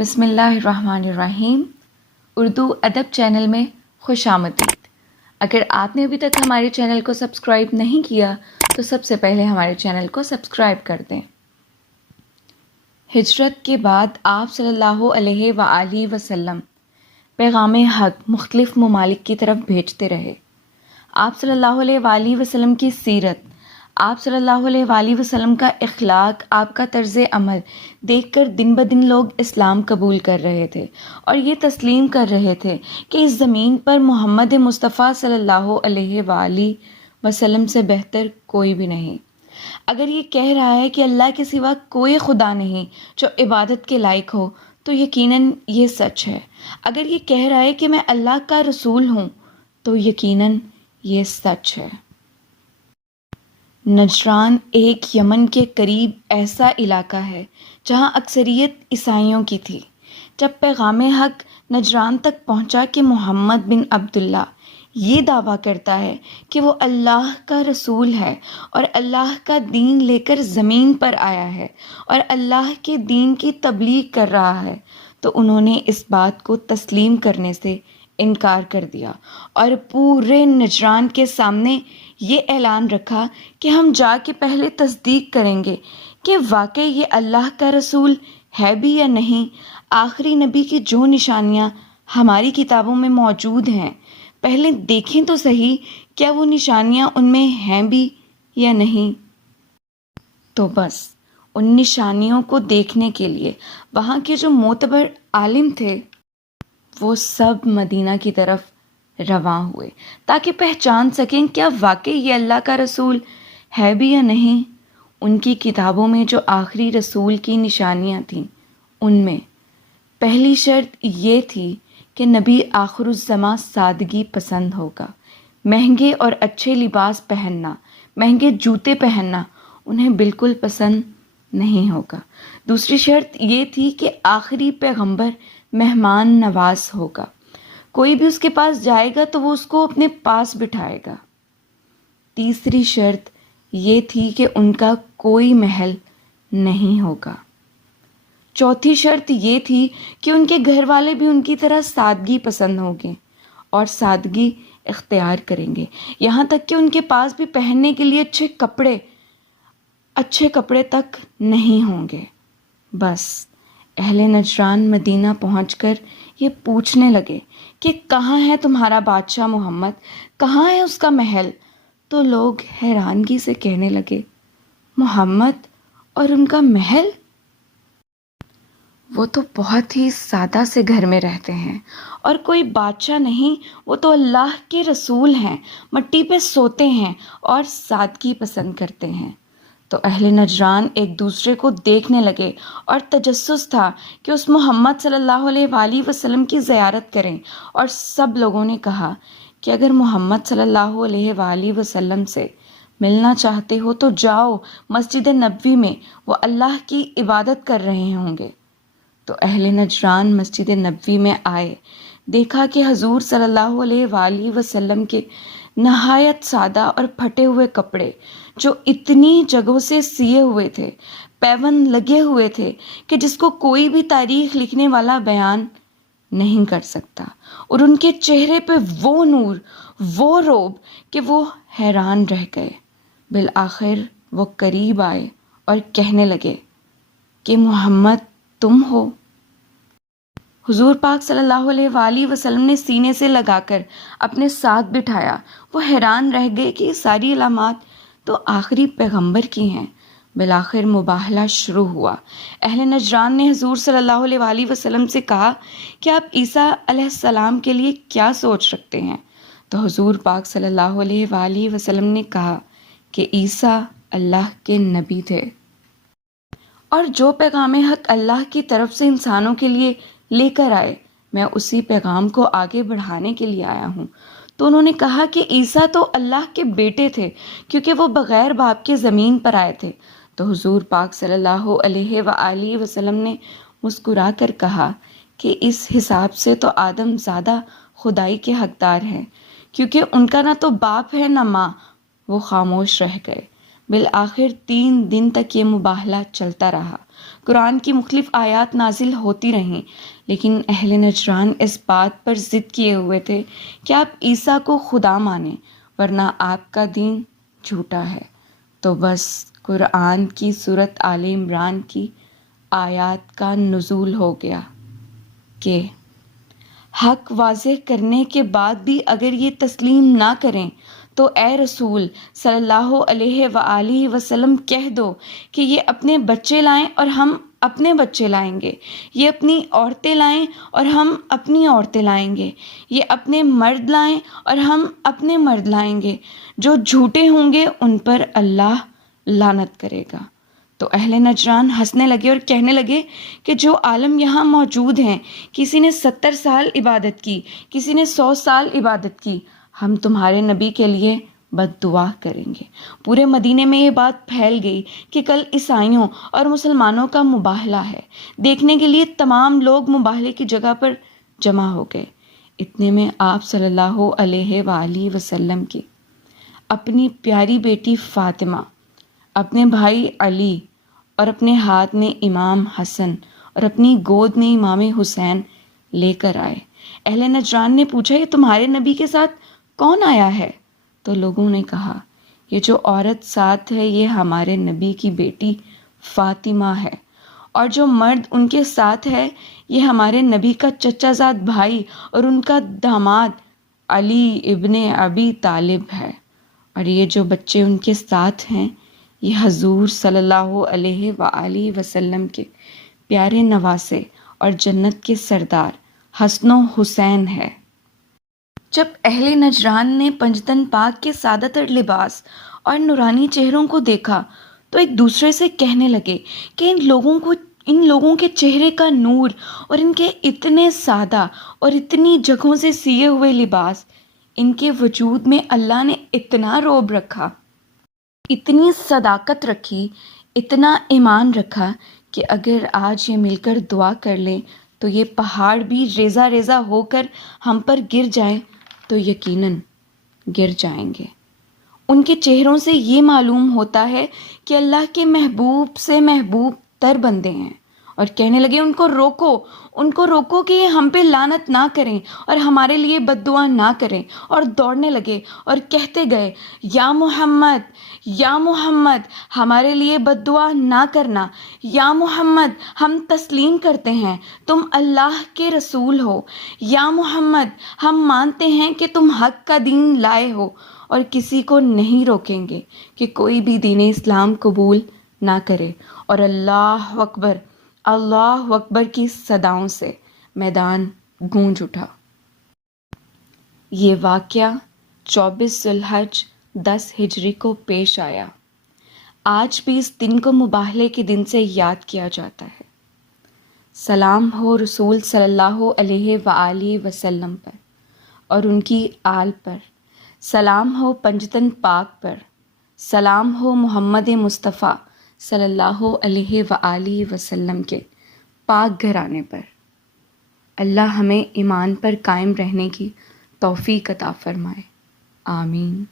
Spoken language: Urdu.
بسم اللہ الرحمن الرحیم۔ اردو ادب چینل میں خوش آمدید۔ اگر آپ نے ابھی تک ہمارے چینل کو سبسکرائب نہیں کیا تو سب سے پہلے ہمارے چینل کو سبسکرائب کر دیں۔ ہجرت کے بعد آپ صلی اللہ علیہ وآلہ وسلم پیغام حق مختلف ممالک کی طرف بھیجتے رہے۔ آپ صلی اللہ علیہ وآلہ وسلم کی سیرت، آپ صلی اللہ علیہ وآلہ وسلم کا اخلاق، آپ کا طرز عمل دیکھ کر دن بدن لوگ اسلام قبول کر رہے تھے اور یہ تسلیم کر رہے تھے کہ اس زمین پر محمد مصطفیٰ صلی اللہ علیہ وآلہ وسلم سے بہتر کوئی بھی نہیں۔ اگر یہ کہہ رہا ہے کہ اللہ کے سوا کوئی خدا نہیں جو عبادت کے لائق ہو تو یقیناً یہ سچ ہے۔ اگر یہ کہہ رہا ہے کہ میں اللہ کا رسول ہوں تو یقیناً یہ سچ ہے۔ نجران ایک یمن کے قریب ایسا علاقہ ہے جہاں اکثریت عیسائیوں کی تھی۔ جب پیغام حق نجران تک پہنچا کہ محمد بن عبداللہ یہ دعویٰ کرتا ہے کہ وہ اللہ کا رسول ہے اور اللہ کا دین لے کر زمین پر آیا ہے اور اللہ کے دین کی تبلیغ کر رہا ہے، تو انہوں نے اس بات کو تسلیم کرنے سے انکار کر دیا اور پورے نجران کے سامنے یہ اعلان رکھا کہ ہم جا کے پہلے تصدیق کریں گے کہ واقعی یہ اللہ کا رسول ہے بھی یا نہیں۔ آخری نبی کی جو نشانیاں ہماری کتابوں میں موجود ہیں، پہلے دیکھیں تو صحیح کیا وہ نشانیاں ان میں ہیں بھی یا نہیں۔ تو بس ان نشانیوں کو دیکھنے کے لیے وہاں کے جو معتبر عالم تھے وہ سب مدینہ کی طرف رواں ہوئے تاکہ پہچان سکیں کیا واقعی یہ اللہ کا رسول ہے بھی یا نہیں۔ ان کی کتابوں میں جو آخری رسول کی نشانیاں تھیں ان میں پہلی شرط یہ تھی کہ نبی آخر الزماں سادگی پسند ہوگا۔ مہنگے اور اچھے لباس پہننا، مہنگے جوتے پہننا انہیں بالکل پسند نہیں ہوگا۔ دوسری شرط یہ تھی کہ آخری پیغمبر مہمان نواز ہوگا، کوئی بھی اس کے پاس جائے گا تو وہ اس کو اپنے پاس بٹھائے گا۔ تیسری شرط یہ تھی کہ ان کا کوئی محل نہیں ہوگا۔ چوتھی شرط یہ تھی کہ ان کے گھر والے بھی ان کی طرح سادگی پسند ہوں گے اور سادگی اختیار کریں گے، یہاں تک کہ ان کے پاس بھی پہننے کے لیے اچھے کپڑے تک نہیں ہوں گے۔ بس اہل نجران مدینہ پہنچ کر یہ پوچھنے لگے کہ کہاں ہے تمہارا بادشاہ محمد، کہاں ہے اس کا محل؟ تو لوگ حیرانگی سے کہنے لگے، محمد اور ان کا محل؟ وہ تو بہت ہی سادہ سے گھر میں رہتے ہیں اور کوئی بادشاہ نہیں، وہ تو اللہ کے رسول ہیں، مٹی پہ سوتے ہیں اور سادگی پسند کرتے ہیں۔ تو اہل نجران ایک دوسرے کو دیکھنے لگے اور تجسس تھا کہ اس محمد صلی اللہ علیہ وآلہ وسلم کی زیارت کریں، اور سب لوگوں نے کہا کہ اگر محمد صلی اللہ علیہ وآلہ وسلم سے ملنا چاہتے ہو تو جاؤ، مسجد نبوی میں وہ اللہ کی عبادت کر رہے ہوں گے۔ تو اہل نجران مسجد نبوی میں آئے، دیکھا کہ حضور صلی اللہ علیہ وآلہ وسلم کے نہایت سادہ اور پھٹے ہوئے کپڑے جو اتنی جگہوں سے سیے ہوئے تھے، پیوند لگے ہوئے تھے کہ جس کو کوئی بھی تاریخ لکھنے والا بیان نہیں کر سکتا، اور ان کے چہرے پہ وہ نور، وہ روب کہ وہ حیران رہ گئے۔ بالآخر وہ قریب آئے اور کہنے لگے کہ محمد تم ہو؟ حضور پاک صلی اللہ علیہ وآلہ وسلم نے سینے سے لگا کر اپنے ساتھ بٹھایا۔ وہ حیران رہ گئے کہ یہ ساری علامات تو آخری پیغمبر کی ہیں۔ بالآخر مباہلہ شروع ہوا۔ اہل نجران نے حضور صلی اللہ علیہ وآلہ وسلم سے کہا کہ آپ عیسیٰ علیہ السلام کے لیے کیا سوچ رکھتے ہیں؟ تو حضور پاک صلی اللہ علیہ وآلہ وسلم نے کہا کہ عیسیٰ اللہ کے نبی تھے اور جو پیغام حق اللہ کی طرف سے انسانوں کے لیے لے کر آئے، میں اسی پیغام کو آگے بڑھانے کے لیے آیا ہوں۔ تو انہوں نے کہا کہ عیسیٰ تو اللہ کے بیٹے تھے کیونکہ وہ بغیر باپ کے زمین پر آئے تھے۔ تو حضور پاک صلی اللہ علیہ وآلہ وسلم نے مسکرا کر کہا کہ اس حساب سے تو آدم زادہ خدائی کے حقدار ہیں، کیونکہ ان کا نہ تو باپ ہے نہ ماں۔ وہ خاموش رہ گئے۔ بالآخر 3 دن تک یہ مباہلہ چلتا رہا۔ قرآن کی مختلف آیات نازل ہوتی رہیں، لیکن اہل نجران اس بات پر ضد کیے ہوئے تھے کہ آپ عیسیٰ کو خدا مانیں ورنہ آپ کا دین جھوٹا ہے۔ تو بس قرآن کی سورۃ آل عمران کی آیات کا نزول ہو گیا کہ حق واضح کرنے کے بعد بھی اگر یہ تسلیم نہ کریں تو اے رسول صلی اللہ علیہ وآلہ وسلم کہہ دو کہ یہ اپنے بچے لائیں اور ہم اپنے بچے لائیں گے، یہ اپنی عورتیں لائیں اور ہم اپنی عورتیں لائیں گے، یہ اپنے مرد لائیں اور ہم اپنے مرد لائیں گے، جو جھوٹے ہوں گے ان پر اللہ لعنت کرے گا۔ تو اہل نجران ہنسنے لگے اور کہنے لگے کہ جو عالم یہاں موجود ہیں، کسی نے 70 سال عبادت کی، کسی نے 100 سال عبادت کی، ہم تمہارے نبی کے لیے بد دعا کریں گے۔ پورے مدینے میں یہ بات پھیل گئی کہ کل عیسائیوں اور مسلمانوں کا مباہلہ ہے۔ دیکھنے کے لیے تمام لوگ مباہلے کی جگہ پر جمع ہو گئے۔ اتنے میں آپ صلی اللہ علیہ وآلہ وسلم کی اپنی پیاری بیٹی فاطمہ، اپنے بھائی علی اور اپنے ہاتھ میں امام حسن اور اپنی گود میں امام حسین لے کر آئے۔ اہل نجران نے پوچھا یہ تمہارے نبی کے ساتھ کون آیا ہے؟ تو لوگوں نے کہا یہ جو عورت ساتھ ہے یہ ہمارے نبی کی بیٹی فاطمہ ہے، اور جو مرد ان کے ساتھ ہے یہ ہمارے نبی کا چچا زاد بھائی اور ان کا داماد علی ابن ابی طالب ہے، اور یہ جو بچے ان کے ساتھ ہیں یہ حضور صلی اللہ علیہ وآلہ وسلم کے پیارے نواسے اور جنت کے سردار حسن و حسین ہے۔ جب اہل نجران نے پنجتن پاک کے سادہ تر لباس اور نورانی چہروں کو دیکھا تو ایک دوسرے سے کہنے لگے کہ ان لوگوں کے چہرے کا نور اور ان کے اتنے سادہ اور اتنی جگہوں سے سیے ہوئے لباس، ان کے وجود میں اللہ نے اتنا رعب رکھا، اتنی صداقت رکھی، اتنا ایمان رکھا کہ اگر آج یہ مل کر دعا کر لیں تو یہ پہاڑ بھی ریزہ ریزہ ہو کر ہم پر گر جائیں تو یقیناً گر جائیں گے۔ ان کے چہروں سے یہ معلوم ہوتا ہے کہ اللہ کے محبوب سے محبوب تر بندے ہیں، اور کہنے لگے ان کو روکو کہ یہ ہم پہ لعنت نہ کریں اور ہمارے لیے بد دعا نہ کریں، اور دوڑنے لگے اور کہتے گئے یا محمد ہمارے لیے بد دعا نہ کرنا، یا محمد ہم تسلیم کرتے ہیں تم اللہ کے رسول ہو، یا محمد ہم مانتے ہیں کہ تم حق کا دین لائے ہو اور کسی کو نہیں روکیں گے کہ کوئی بھی دین اسلام قبول نہ کرے۔ اور اللہ اکبر کی صداؤں سے میدان گونج اٹھا۔ یہ واقعہ 24 ذی الحج 10 ہجری کو پیش آیا۔ آج بھی اس دن کو مباہلے کے دن سے یاد کیا جاتا ہے۔ سلام ہو رسول صلی اللہ علیہ وآلہ وسلم پر اور ان کی آل پر، سلام ہو پنجتن پاک پر، سلام ہو محمد مصطفیٰ صلی اللہ علیہ وآلہ وسلم کے پاک گھرانے پر۔ اللہ ہمیں ایمان پر قائم رہنے کی توفیق عطا فرمائے، آمین۔